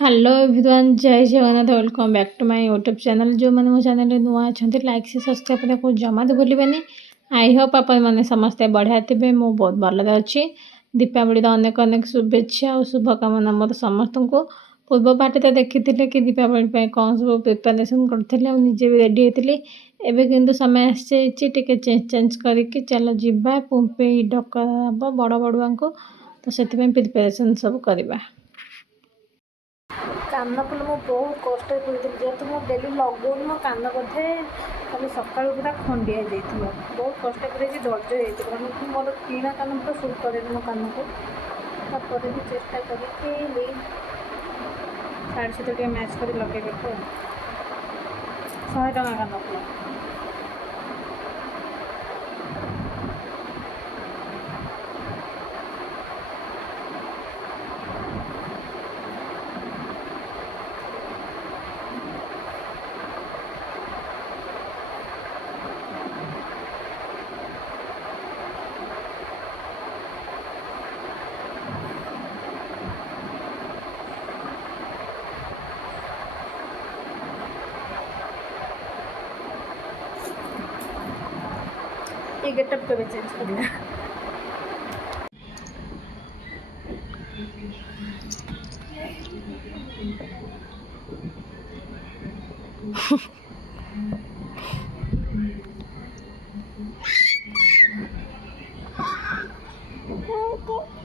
Hello everyone, जय Jagannath. Welcome back to my YouTube channel. जो मैंने मो चैनल नुआ अच्छा लाइक से सब्सक्राइब करने को जमा तो भूलें। आई होप आप मैंने समस्ते बढ़िया थे। मु बहुत भल अच्छी। दीपावली अनेक अनेक शुभेच्छा और शुभकामना मोर समस्त को। पूर्व पार्ट तो देखी कि दीपावली कौन सब प्रिपारेसन करें निजे भी रेडी होती। एवं किंतु समय आसके चेंज करके चलो जीवा पुंपे डका हम बड़ बड़ुआ को, तो से प्रिपारेसन सब करवा। कानफुल मु बहुत कष्ट खुलती जेहतु मुझे डेली लगौनी मो कान बोधे कल सका पूरा खंडिया जाइए। बहुत कष्ट कर धैर्य होती मोर किणा कान पूरा सुट करे मो कान को। तापर भी चेष्टा करी शाढ़ी सहित मैच कर लगे 100 टका कानफुल। ये गेटअप कभी चेंज करना।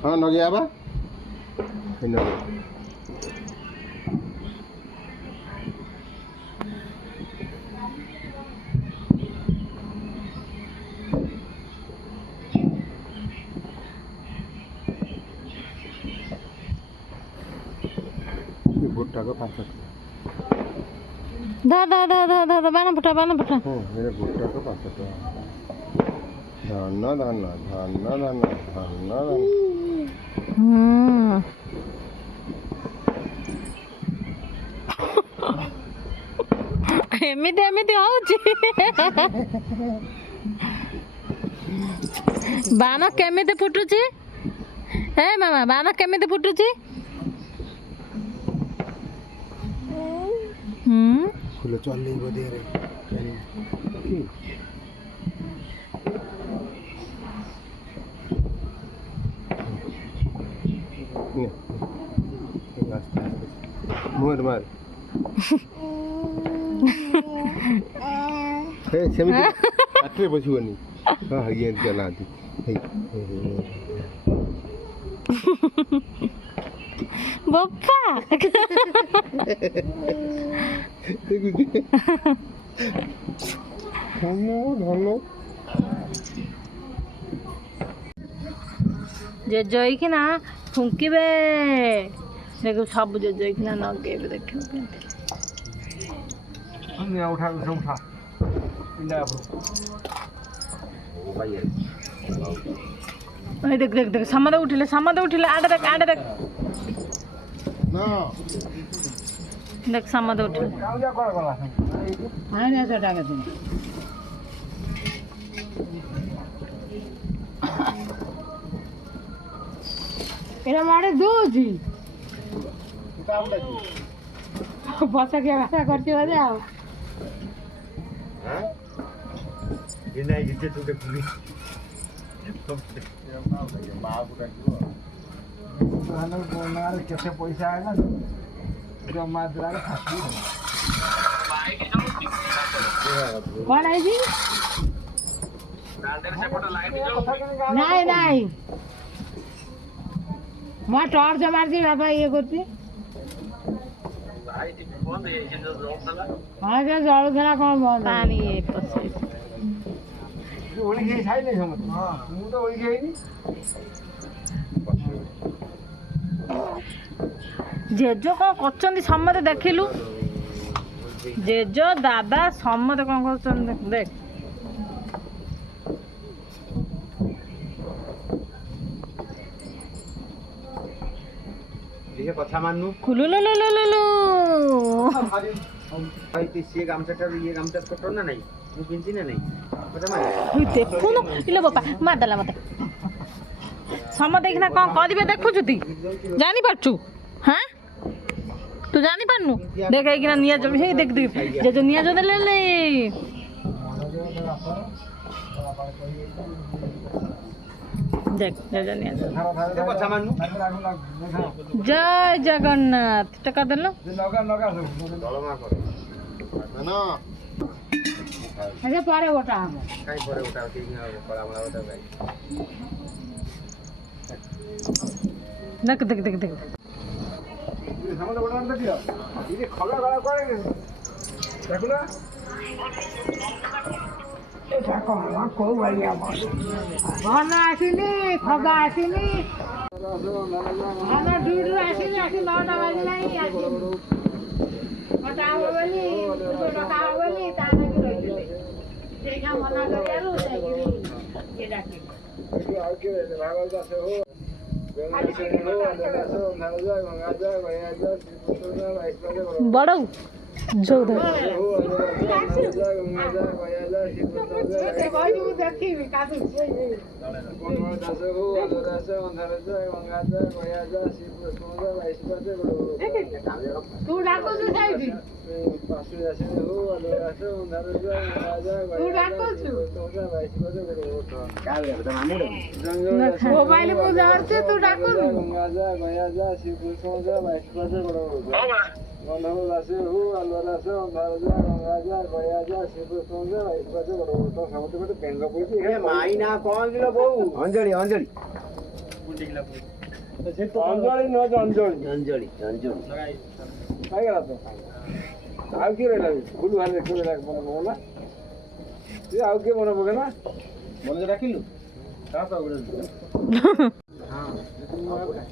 हाँ नगे आबा नगे गोटा को 5 दा दा दा दा दा बाना फटा मेरे गोटा को 5 धन धन धन धन धन धन। एमिति एमिति होउची बाना केमिति फुटुची। हे मामा बाना केमिति फुटुची। फुल चल बोधे रे मुहर मार सेमती आटे बसबनी। हाँ ये चलाती बप्पा जे जईकिना फुंकिबे देखो सब जे जईकिना नगेबे देखो उठा उठा इंडा भाई देख देख देख समद उठिले आडे देख ना देख समद उठिले काउजा कर गला हां ने सटा के तुम एरा मारे दो जी काम लगी बसा के भाषा करती हो जाओ। हां ये नहीं जिते तू पूरी कैसे पैसा आएगा जमा कौन है जी। नहीं मैं टॉर्च मारती बाबा ये करती। हाँ जो जलुला कौन बंद पानी जेज कौन कर समते देखिलु जेज दादा समते कौन कर देख कथा मानू खुलुलुलुलुलु भाई ये गामछाटा ये गामछा कटो ना नहीं मु पिंची ना नहीं कथा मान देखुन इलो बापा मारदेला मते समते देखना कौन करिवे देखुछुती जानि पारछु। हाँ तू जानी पानु देख एक ना निया जो हे देख देख जे जो निया जो ले ले देख जे जो निया जो देखो सामान नु जय जगन्नाथ टका देलो दलमा करो ना अरे पारे गोटा हम काई परे उठाओ ठीक ना पड़ा मला उठा भाई देख देख देख देख सामान बड़ा अंदर दिया ये खला गला करे देखो ना भाना आसिनी खगा आसिनी भाना दूर आसिनी आसि 9टा बाजी नाही आसि हटाओ बोली तो हटाओ बोली ताने की रहिले देखा मना गरियारु साइकिल ये डाके आके भागल जासे हो गंगा से हो अंदर से अंदर जाए मंगा जाए भैया जाए तो ना बडौ जोध हो अंदर जाए गंगा जाए भैया जाए ते भाई को देखी भी कादू कौन जासे हो अंदर से अंदर जाए मंगा जाए भैया जाए तो ना ऐसे तू डाको तू साइड पासे जासे हो अंदर से अंदर जाए मंगा जाए तू डाको तू तो ना ऐसे क्या मामू मोबाइल को धरते तू डाको गंगा जाए भैया जाए शिवपुर तो जाए ऐसे बड़ो गंधर्व दासे हो अलवर दासे अंधार जाए गंगा जाए भैया जाए शिवपुर तो जाए ऐसे बड़ो तो समझते बेटे बेंगा पुलिस ए माई ना कौन दिलो बहू अंजलि अंजलि अंजलि न अंजलि अंजलि अंजलि काय गेला तो आव की रे लागू फुल भाले खेले लाग मन बोला ते आव के मन बगे ना मन राखिलु का तो उडे हां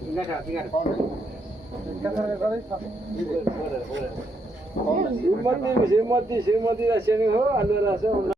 इंगा श्रीमती श्रीमती राशि हो अंदर